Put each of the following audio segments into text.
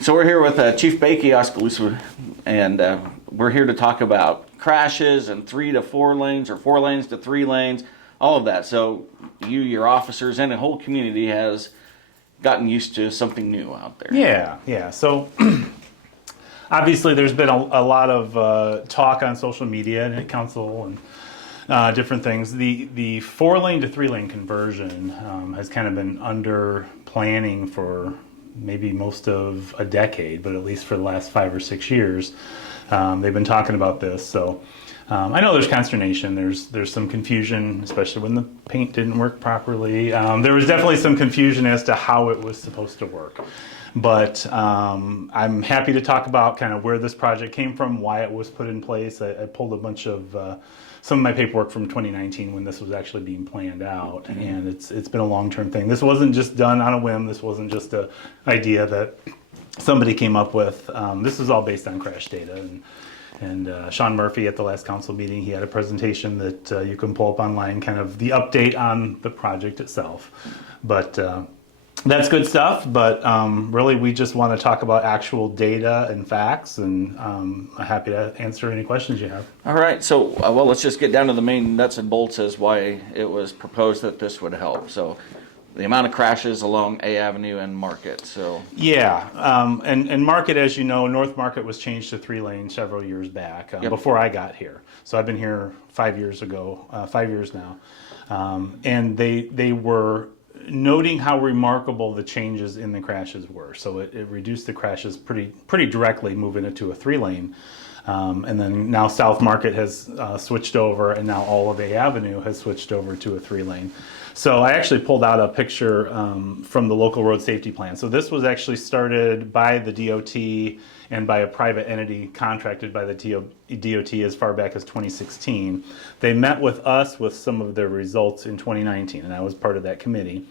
So we're here with Chief Boeke, Oskaloosa, and we're here to talk about crashes and 3 to 4 lanes or 4 lanes to 3 lanes, all of that. So you, your officers, and the whole community has gotten used to something new out there. Yeah. So obviously there's been a lot of talk on social media and at council and different things. The 4-lane to 3-lane conversion has kind of been under planning for maybe most of a decade, but at least for the last 5 or 6 years, they've been talking about this. So I know there's consternation. There's some confusion, especially when the paint didn't work properly. There was definitely some confusion as to how it was supposed to work. But I'm happy to talk about kind of where this project came from, why it was put in place. I pulled a bunch of some of my paperwork from 2019 when this was actually being planned out, and it's been a long-term thing. This wasn't just done on a whim. This wasn't just an idea that somebody came up with. This is all based on crash data. And Sean Murphy at the last council meeting, he had a presentation that you can pull up online, kind of the update on the project itself. But that's good stuff, but really we just want to talk about actual data and facts, and I'm happy to answer any questions you have. All right, so well, let's just get down to the main nuts and bolts as why it was proposed that this would help. So the amount of crashes along A Avenue and Market. So yeah, and Market, as you know, North Market was changed to 3 lanes several years back, before I got here. So I've been here 5 years ago, 5 years now, and they were noting how remarkable the changes in the crashes were. So it reduced the crashes pretty directly, moving it to a 3-lane. And then now South Market has switched over, and now all of A Avenue has switched over to a 3-lane. So I actually pulled out a picture from the local road safety plan. So this was actually started by the DOT and by a private entity contracted by the DOT as far back as 2016. They met with us with some of their results in 2019, and I was part of that committee.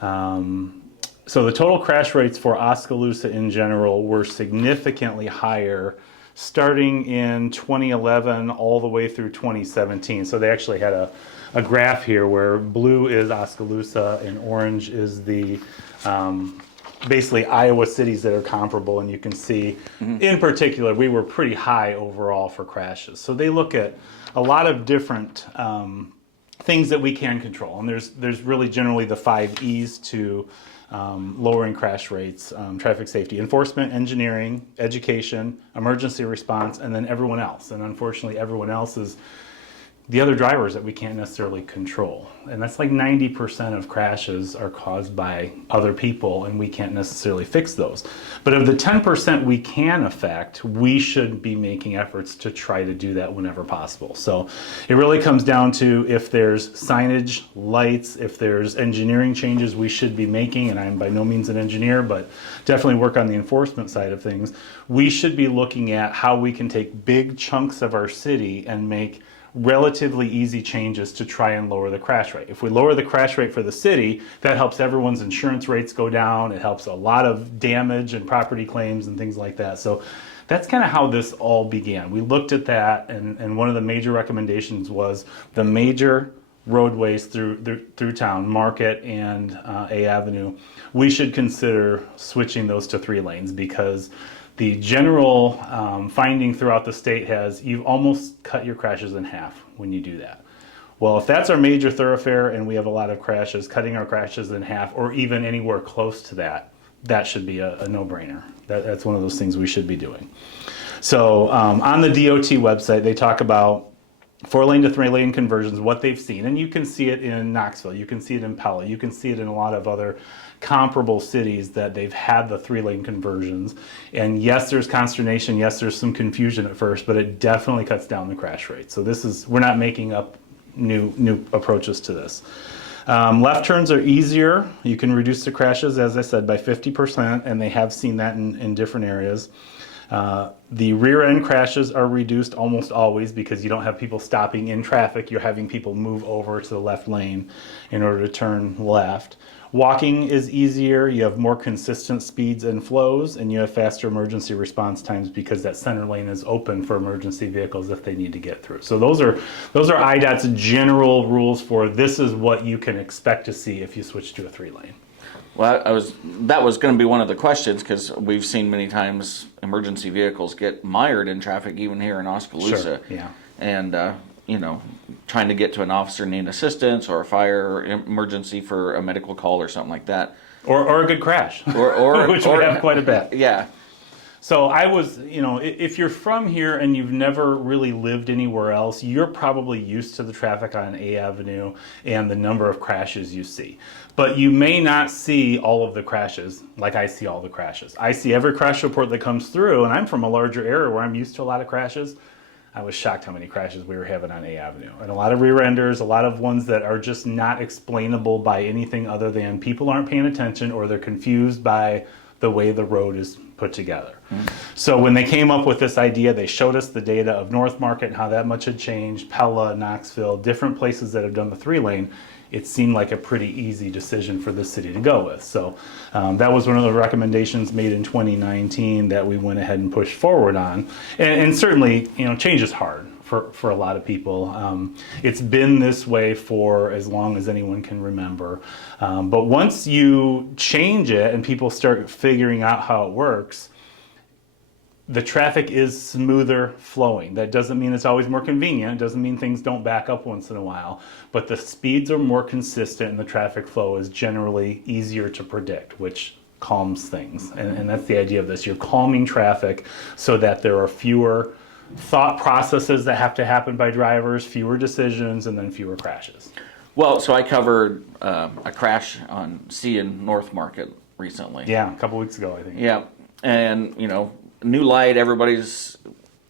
So the total crash rates for Oskaloosa in general were significantly higher starting in 2011 all the way through 2017. So they actually had a graph here where blue is Oskaloosa and orange is the basically Iowa cities that are comparable, and you can see in particular we were pretty high overall for crashes. So they look at a lot of different things that we can control, and there's really generally the 5 E's to lowering crash rates: traffic safety enforcement, engineering, education, emergency response, and then everyone else. And unfortunately everyone else is the other drivers that we can't necessarily control. And that's like 90% of crashes are caused by other people, and we can't necessarily fix those. But of the 10% we can affect, we should be making efforts to try to do that whenever possible. So it really comes down to if there's signage, lights, if there's engineering changes we should be making, and I'm by no means an engineer, but definitely work on the enforcement side of things. We should be looking at how we can take big chunks of our city and make relatively easy changes to try and lower the crash rate. If we lower the crash rate for the city, that helps everyone's insurance rates go down. It helps a lot of damage and property claims and things like that. So that's kind of how this all began. We looked at that, and one of the major recommendations was the major roadways through town, Market and A Avenue, we should consider switching those to 3 lanes, because the general finding throughout the state has you've almost cut your crashes in half when you do that. Well, if that's our major thoroughfare and we have a lot of crashes, cutting our crashes in half or even anywhere close to that, that should be a no-brainer. That's one of those things we should be doing. So on the DOT website, they talk about 4-lane to 3-lane conversions, what they've seen. And you can see it in Knoxville, you can see it in Pella, you can see it in a lot of other comparable cities that they've had the 3-lane conversions. And yes, there's consternation, yes, there's some confusion at first, but it definitely cuts down the crash rate. So we're not making up new approaches to this. Left turns are easier. You can reduce the crashes, as I said, by 50%, and they have seen that in different areas. The rear end crashes are reduced almost always because you don't have people stopping in traffic. You're having people move over to the left lane in order to turn left. Walking is easier. You have more consistent speeds and flows, and you have faster emergency response times because that center lane is open for emergency vehicles if they need to get through. So those are IDOT's general rules for this is what you can expect to see if you switch to a 3-lane. Well, that was going to be one of the questions, because we've seen many times emergency vehicles get mired in traffic, even here in Oskaloosa. Sure, yeah. And, trying to get to an officer needing assistance, or a fire or emergency for a medical call or something like that. Or a good crash, Or which we have quite a bit. Yeah. So I was, if you're from here and you've never really lived anywhere else, you're probably used to the traffic on A Avenue and the number of crashes you see. But you may not see all of the crashes like I see all the crashes. I see every crash report that comes through, and I'm from a larger area where I'm used to a lot of crashes. I was shocked how many crashes we were having on A Avenue. And a lot of rear enders, a lot of ones that are just not explainable by anything other than people aren't paying attention, or they're confused by the way the road is put together. So when they came up with this idea, they showed us the data of North Market and how that much had changed, Pella, Knoxville, different places that have done the 3-lane. It seemed like a pretty easy decision for the city to go with. So that was one of the recommendations made in 2019 that we went ahead and pushed forward on. And certainly, change is hard for a lot of people. It's been this way for as long as anyone can remember. But once you change it and people start figuring out how it works, the traffic is smoother flowing. That doesn't mean it's always more convenient. It doesn't mean things don't back up once in a while. But the speeds are more consistent and the traffic flow is generally easier to predict, which calms things. And that's the idea of this. You're calming traffic so that there are fewer thought processes that have to happen by drivers, fewer decisions, and then fewer crashes. Well, so I covered a crash on C in North Market recently. Yeah, a couple weeks ago, I think. Yeah, and new light. Everybody's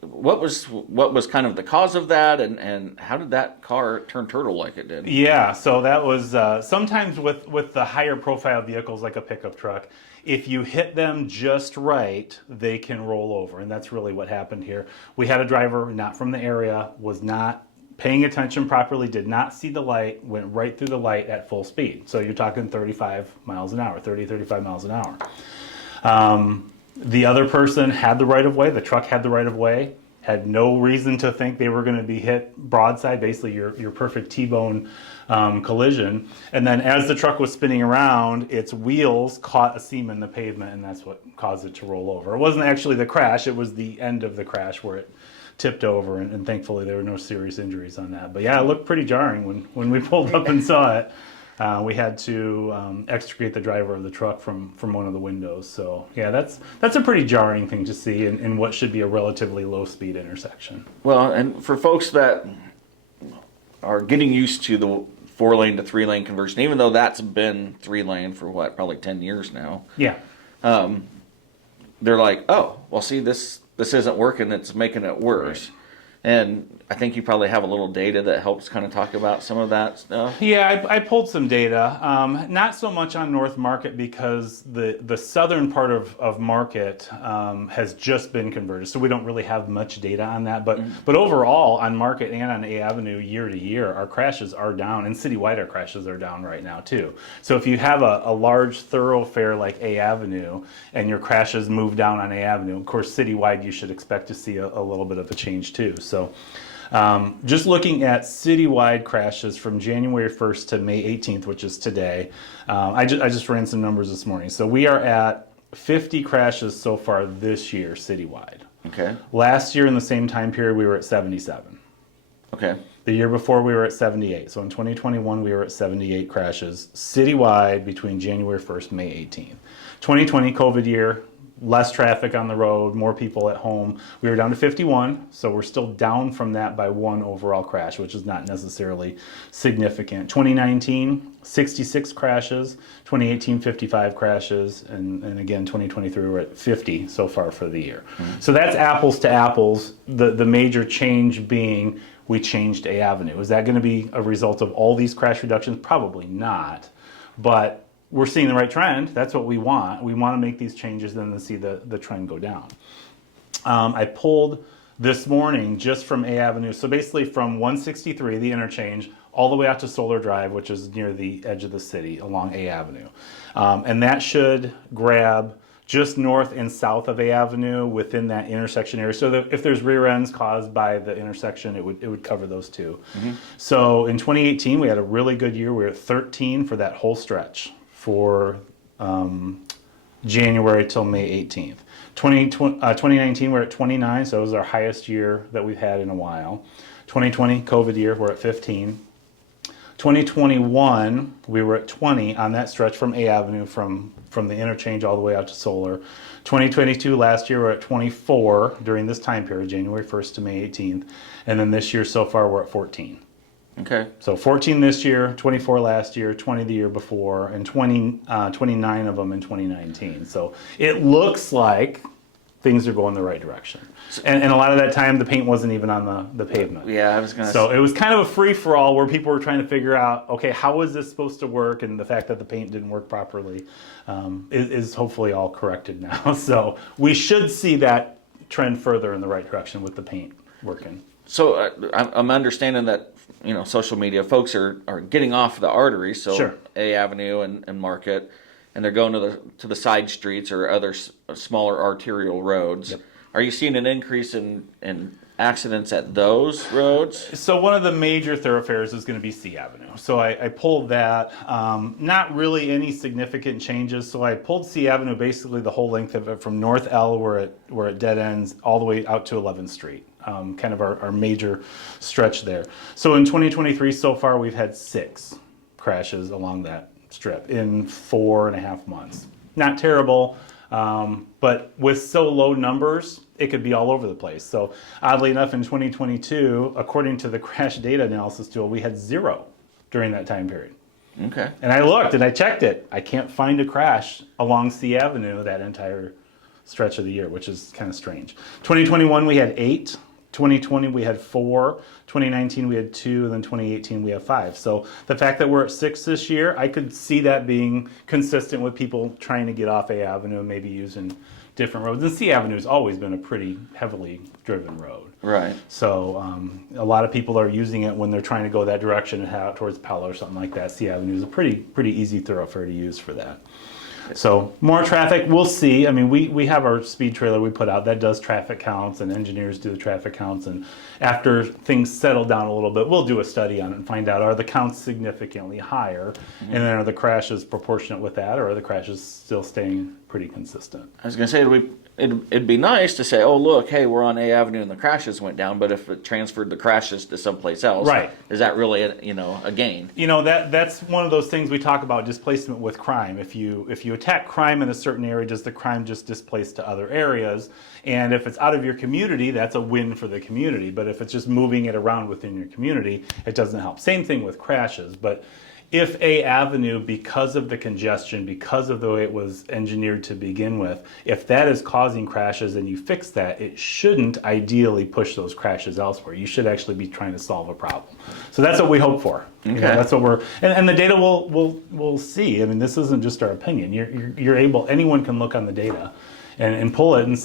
what was kind of the cause of that, and how did that car turn turtle like it did? Yeah, so that was sometimes with the higher profile vehicles like a pickup truck, if you hit them just right, they can roll over, and that's really what happened here. We had a driver not from the area, was not paying attention properly, did not see the light, went right through the light at full speed. So you're talking 35 miles an hour, 30, 35 miles an hour. The other person had the right of way, the truck had the right of way, had no reason to think they were going to be hit broadside, basically your perfect T-bone collision. And then as the truck was spinning around, its wheels caught a seam in the pavement, and that's what caused it to roll over. It wasn't actually the crash, it was the end of the crash where it tipped over, and thankfully there were no serious injuries on that. But yeah, it looked pretty jarring when we pulled up and saw it. We had to extricate the driver of the truck from one of the windows. So yeah, that's a pretty jarring thing to see in what should be a relatively low speed intersection. Well, and for folks that are getting used to the 4-lane to 3-lane conversion, even though that's been 3-lane for probably 10 years now. Yeah. They're like, oh, well, see, this isn't working. It's making it worse. Right. And I think you probably have a little data that helps kind of talk about some of that stuff. Yeah, I pulled some data. Not so much on North Market because the southern part of Market has just been converted, so we don't really have much data on that. But overall, on Market and on A Avenue, year to year, our crashes are down, and citywide our crashes are down right now too. So if you have a large thoroughfare like A Avenue and your crashes move down on A Avenue, of course, citywide you should expect to see a little bit of a change too. So just looking at citywide crashes from January 1st to May 18th, which is today, I just ran some numbers this morning. So we are at 50 crashes so far this year citywide. Okay. Last year in the same time period, we were at 77. Okay. The year before, we were at 78. So in 2021, we were at 78 crashes citywide between January 1st, May 18th. 2020, COVID year, less traffic on the road, more people at home. We were down to 51, so we're still down from that by one overall crash, which is not necessarily significant. 2019, 66 crashes. 2018, 55 crashes. And again, 2023, we're at 50 so far for the year. Mm-hmm. So that's apples to apples. The major change being we changed A Avenue. Is that going to be a result of all these crash reductions? Probably not. But we're seeing the right trend. That's what we want. We want to make these changes and then see the trend go down. I pulled this morning just from A Avenue. So basically from 163, the interchange, all the way out to Solar Drive, which is near the edge of the city along A Avenue. And that should grab just north and south of A Avenue within that intersection area. So that if there's rear ends caused by the intersection, it would cover those two. Mm-hmm. So in 2018, we had a really good year. We were at 13 for that whole stretch for January till May 18th. 2019, we're at 29, so it was our highest year that we've had in a while. 2020, COVID year, we're at 15. 2021, we were at 20 on that stretch from A Avenue, from the interchange all the way out to Solar. 2022, last year, we're at 24 during this time period, January 1st to May 18th. And then this year so far, we're at 14. Okay. So 14 this year, 24 last year, 20 the year before, and 29 of them in 2019. So it looks like things are going the right direction. And a lot of that time, the paint wasn't even on the pavement. Yeah, I was going to So it was kind of a free-for-all where people were trying to figure out, okay, how is this supposed to work? And the fact that the paint didn't work properly is hopefully all corrected now. So we should see that trend further in the right direction with the paint working. So I'm understanding that, social media folks are getting off the arteries, so Sure. A Avenue and Market, and they're going to the side streets or other smaller arterial roads. Yep. Are you seeing an increase in accidents at those roads? So one of the major thoroughfares is going to be C Avenue. So I pulled that. Not really any significant changes. So I pulled C Avenue basically the whole length of it from North L where it dead ends all the way out to 11th Street. Kind of our major stretch there. So in 2023 so far we've had 6 crashes along that strip in 4.5 months. Not terrible, but with so low numbers, it could be all over the place. So oddly enough, in 2022, according to the crash data analysis tool, we had 0 during that time period. Okay. And I looked and I checked it. I can't find a crash along C Avenue that entire stretch of the year, which is kind of strange. 2021, we had 8. 2020, we had 4. 2019, we had 2. And then 2018, we have 5. So the fact that we're at 6 this year, I could see that being consistent with people trying to get off A Avenue and maybe using different roads. And C Avenue's always been a pretty heavily driven road. Right. So a lot of people are using it when they're trying to go that direction and head out towards Pella or something like that. C Avenue is a pretty easy thoroughfare to use for that. So more traffic, we'll see. I mean, we have our speed trailer we put out that does traffic counts, and engineers do the traffic counts. And after things settle down a little bit, we'll do a study on it and find out, are the counts significantly higher? Mm-hmm. And then are the crashes proportionate with that, or are the crashes still staying pretty consistent? I was going to say it'd be nice to say, oh, look, hey, we're on A Avenue and the crashes went down, but if it transferred the crashes to someplace else, right, is that really a gain? That's one of those things we talk about, displacement with crime. If you attack crime in a certain area, does the crime just displace to other areas? And if it's out of your community, that's a win for the community. But if it's just moving it around within your community, it doesn't help. Same thing with crashes. But if A Avenue, because of the congestion, because of the way it was engineered to begin with, if that is causing crashes and you fix that, it shouldn't ideally push those crashes elsewhere. You should actually be trying to solve a problem. So that's what we hope for. Okay. That's what we're, and the data will see. I mean, this isn't just our opinion. You're able, anyone can look on the data and pull it and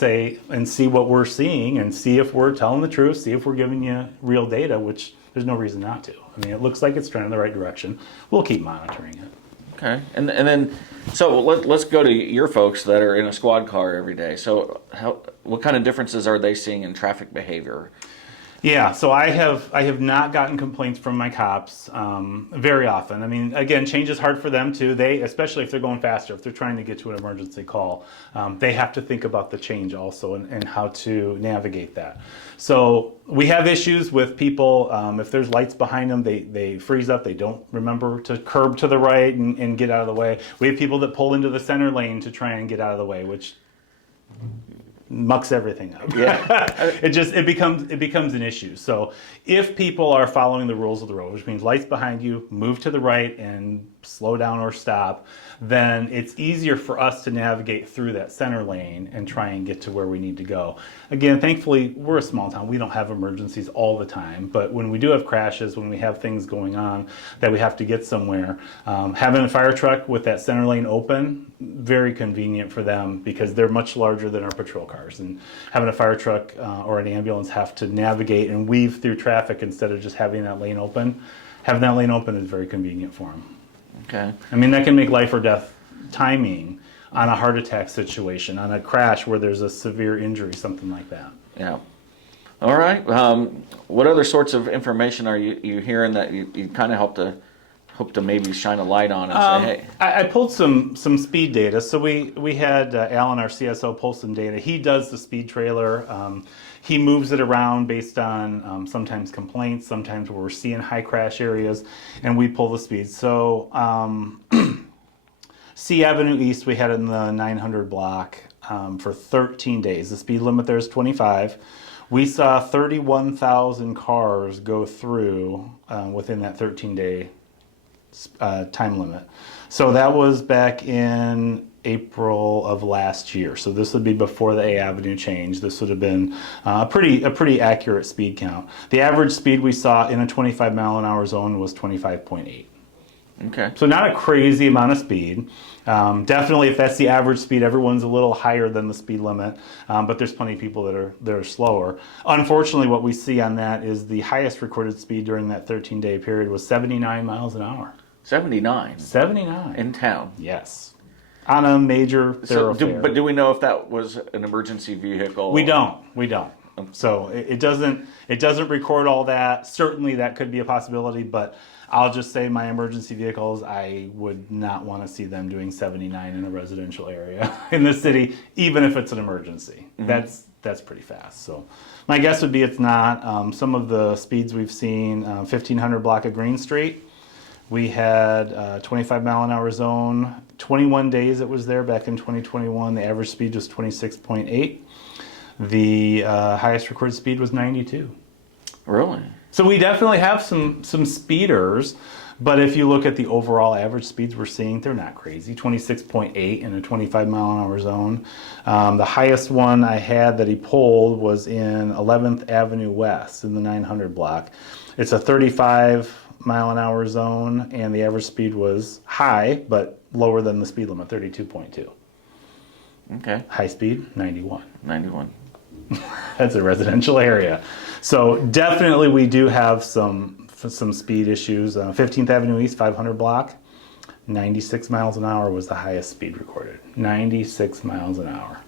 see what we're seeing and see if we're telling the truth, see if we're giving you real data, which there's no reason not to. I mean, it looks like it's trending in the right direction. We'll keep monitoring it. Okay, and then, so let's go to your folks that are in a squad car every day. So, what kind of differences are they seeing in traffic behavior? Yeah, so I have not gotten complaints from my cops very often. I mean, again, change is hard for them too. They, especially if they're going faster, if they're trying to get to an emergency call, they have to think about the change also and how to navigate that. So we have issues with people, if there's lights behind them, they freeze up, they don't remember to curb to the right and get out of the way. We have people that pull into the center lane to try and get out of the way, which mucks everything up. Yeah. it becomes an issue. So if people are following the rules of the road, which means lights behind you, move to the right and slow down or stop, then it's easier for us to navigate through that center lane and try and get to where we need to go. Again, thankfully, we're a small town. We don't have emergencies all the time, but when we do have crashes, when we have things going on that we have to get somewhere, having a fire truck with that center lane open, very convenient for them because they're much larger than our patrol cars. And having a fire truck or an ambulance have to navigate and weave through traffic instead of just having that lane open. Having that lane open is very convenient for them. Okay. I mean, that can make life or death timing on a heart attack situation, on a crash where there's a severe injury, something like that. Yeah. All right. What other sorts of information are you hearing that you kind of hope to maybe shine a light on and say, hey. I pulled some speed data. So we had Alan, our CSO, pull some data. He does the speed trailer. He moves it around based on sometimes complaints, sometimes where we're seeing high crash areas, and we pull the speed. So C Avenue East, we had in the 900 block for 13 days. The speed limit there is 25. We saw 31,000 cars go through within that 13-day time limit. So that was back in April of last year. So this would be before the A Avenue change. This would have been a pretty accurate speed count. The average speed we saw in a 25 mile an hour zone was 25.8. Okay. So not a crazy amount of speed. Definitely, if that's the average speed, everyone's a little higher than the speed limit. But there's plenty of people that are slower. Unfortunately, what we see on that is the highest recorded speed during that 13-day period was 79 miles an hour. 79? 79. In town? Yes. On a major thoroughfare. But do we know if that was an emergency vehicle? We don't. So it doesn't record all that. Certainly that could be a possibility, but I'll just say my emergency vehicles, I would not want to see them doing 79 in a residential area in the city, even if it's an emergency. Mm-hmm. That's pretty fast. So my guess would be it's not. Some of the speeds we've seen, 1500 block of Green Street, we had a 25 mile an hour zone, 21 days it was there back in 2021. The average speed was 26.8. The highest recorded speed was 92. Really? So we definitely have some speeders, but if you look at the overall average speeds we're seeing, they're not crazy. 26.8 in a 25 mile an hour zone. The highest one I had that he pulled was in 11th Avenue West in the 900 block. It's a 35 mile an hour zone, and the average speed was high, but lower than the speed limit, 32.2. Okay. High speed, 91. 91. That's a residential area. So definitely we do have some speed issues. 15th Avenue East, 500 block, 96 miles an hour was the highest speed recorded. 96 miles an hour.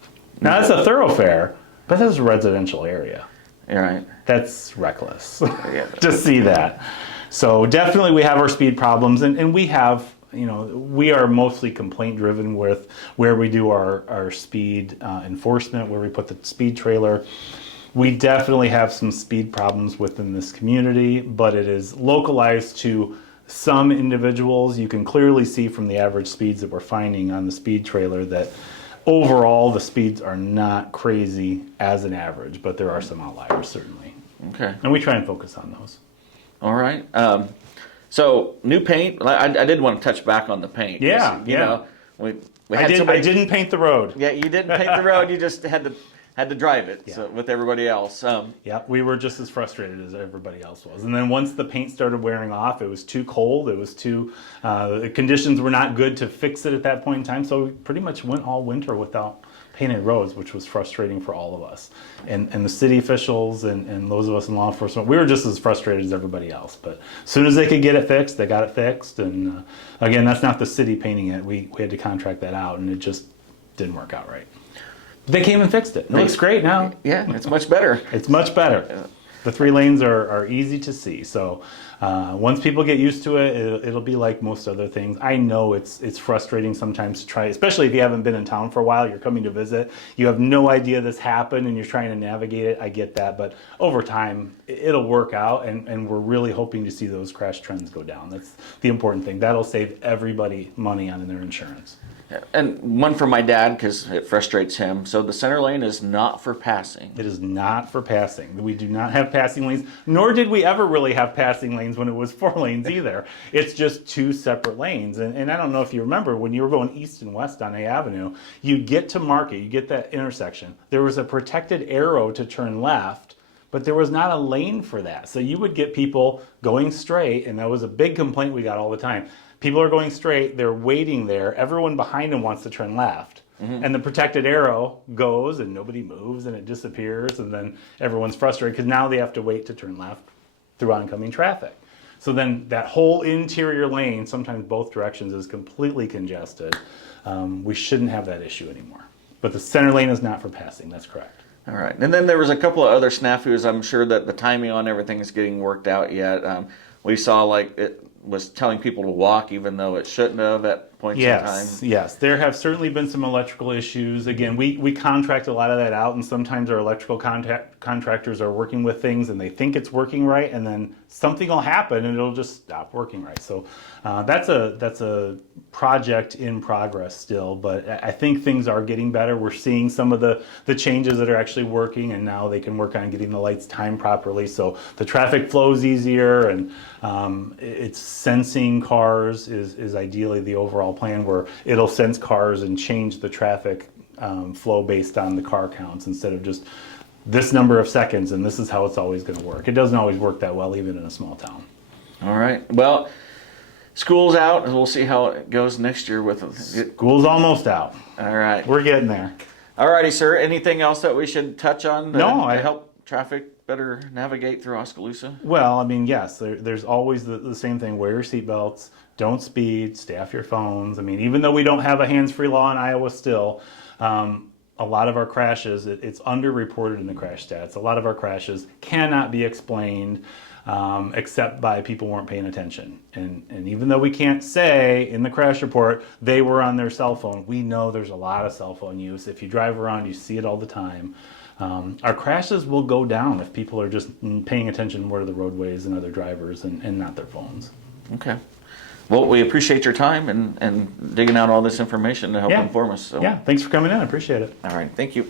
Now that's a thoroughfare, but that's a residential area. You're right. That's reckless Yeah. to see that. So definitely we have our speed problems, and we have, we are mostly complaint driven with where we do our speed enforcement, where we put the speed trailer. We definitely have some speed problems within this community, but it is localized to some individuals. You can clearly see from the average speeds that we're finding on the speed trailer that overall the speeds are not crazy as an average, but there are some outliers certainly. Okay. And we try and focus on those. All right. So new paint. I did want to touch back on the paint. Yeah. You know, we had I didn't paint the road. Yeah, you didn't paint the road. You just had to drive it Yeah. so, with everybody else. Yeah, we were just as frustrated as everybody else was. And then once the paint started wearing off, it was too cold. It was the conditions were not good to fix it at that point in time. So we pretty much went all winter without painted roads, which was frustrating for all of us. And the city officials and those of us in law enforcement, we were just as frustrated as everybody else. But as soon as they could get it fixed, they got it fixed. And again, that's not the city painting it. We had to contract that out, and it just didn't work out right. They came and fixed it. It looks great now. Yeah, it's much better. It's much better. The 3 lanes are easy to see. So once people get used to it, it'll be like most other things. I know it's frustrating sometimes to try, especially if you haven't been in town for a while, you're coming to visit, you have no idea this happened and you're trying to navigate it. I get that. But over time, it'll work out, and we're really hoping to see those crash trends go down. That's the important thing. That'll save everybody money on their insurance. And one for my dad, because it frustrates him. So the center lane is not for passing. It is not for passing. We do not have passing lanes, nor did we ever really have passing lanes when it was 4 lanes either. It's just 2 separate lanes. And I don't know if you remember, when you were going east and west on A Avenue, you get to Market, you get that intersection. There was a protected arrow to turn left, but there was not a lane for that. So you would get people going straight, and that was a big complaint we got all the time. People are going straight, they're waiting there, everyone behind them wants to turn left. Mm-hmm. And the protected arrow goes and nobody moves and it disappears, and then everyone's frustrated because now they have to wait to turn left through oncoming traffic. So then that whole interior lane, sometimes both directions, is completely congested. We shouldn't have that issue anymore. But the center lane is not for passing, that's correct. All right. And then there was a couple of other snafus. I'm sure that the timing on everything is getting worked out yet. We saw was telling people to walk even though it shouldn't have at points in time? Yes. There have certainly been some electrical issues. Again, we contract a lot of that out, and sometimes our electrical contractors are working with things and they think it's working right, and then something will happen and it'll just stop working right. So that's a project in progress still, but I think things are getting better. We're seeing some of the changes that are actually working, and now they can work on getting the lights timed properly so the traffic flows easier, and it's sensing cars is ideally the overall plan, where it'll sense cars and change the traffic flow based on the car counts instead of just this number of seconds and this is how it's always going to work. It doesn't always work that well, even in a small town. All right. Well, school's out, and we'll see how it goes next year with it. School's almost out. All right. We're getting there. All righty, sir. Anything else that we should touch on No, to help traffic better navigate through Oskaloosa? Well, I mean, yes, there's always the same thing. Wear your seatbelts, don't speed, stay off your phones. I mean, even though we don't have a hands-free law in Iowa still, a lot of our crashes, it's underreported in the crash stats. A lot of our crashes cannot be explained except by people weren't paying attention. And even though we can't say in the crash report they were on their cell phone, we know there's a lot of cell phone use. If you drive around, you see it all the time. Our crashes will go down if people are just paying attention more to the roadways and other drivers and not their phones. Okay. Well, we appreciate your time and digging out all this information to help inform us. So. Yeah, thanks for coming in. I appreciate it. All right. Thank you.